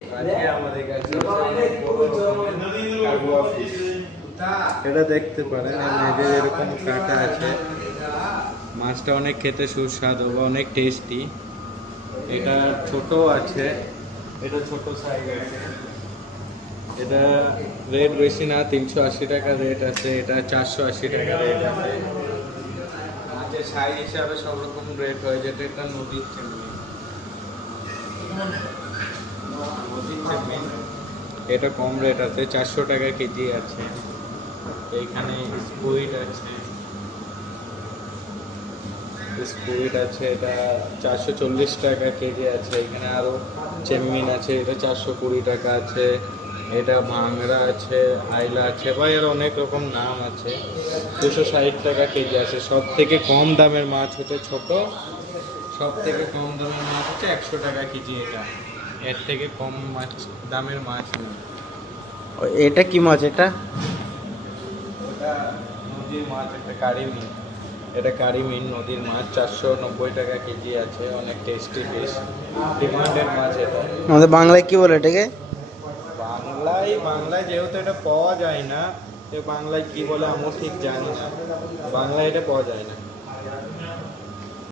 আজকে আমাদের কাছে কাগুয়া ফিশ। এটা দেখতে পারেন মেয়েদের এরকম কাটা আছে। মাছটা অনেক খেতে সুস্বাদু বা অনেক টেস্টি। এটা ছোট আছে, এটা ছোট সাইজ আছে। এটা রেট বেশি না, 380 টাকা রেট আছে। এটা 480 টাকা রেট আছে। মাছের সাইজ হিসাবে সব রকম রেট হয়। যেটা এটা নদীর চিংড়ি, এটা কম রেট আছে, 400 টাকা কেজি আছে। এইখানে স্কুইড আছে, স্কুইড আছে, এটা 440 টাকা কেজি আছে। এখানে আরও চেম্মিন আছে, এটা 420 টাকা আছে। এটা ভাংরা আছে, আইলা আছে, বা এর অনেক রকম নাম আছে। 260 টাকা কেজি আছে। সব থেকে কম দামের মাছ হচ্ছে ছোট, সব থেকে কম দামের মাছ হচ্ছে 100 টাকা কেজি। এটা এর থেকে কম মাছ দামের মাছ নেই। এটা কি মাছ? এটা এটা নদীর মাছ, একটা কারি মিন। এটা কারি মিন নদীর মাছ, 490 টাকা কেজি আছে। অনেক টেস্টি ফিশ, ডিমান্ডের মাছ এটা। আমাদের বাংলায় কি বলে এটাকে? বাংলায় যেহেতু এটা পাওয়া যায় না, তো বাংলায় কি বলে আমিও ঠিক জানি না। বাংলায় এটা পাওয়া যায় না।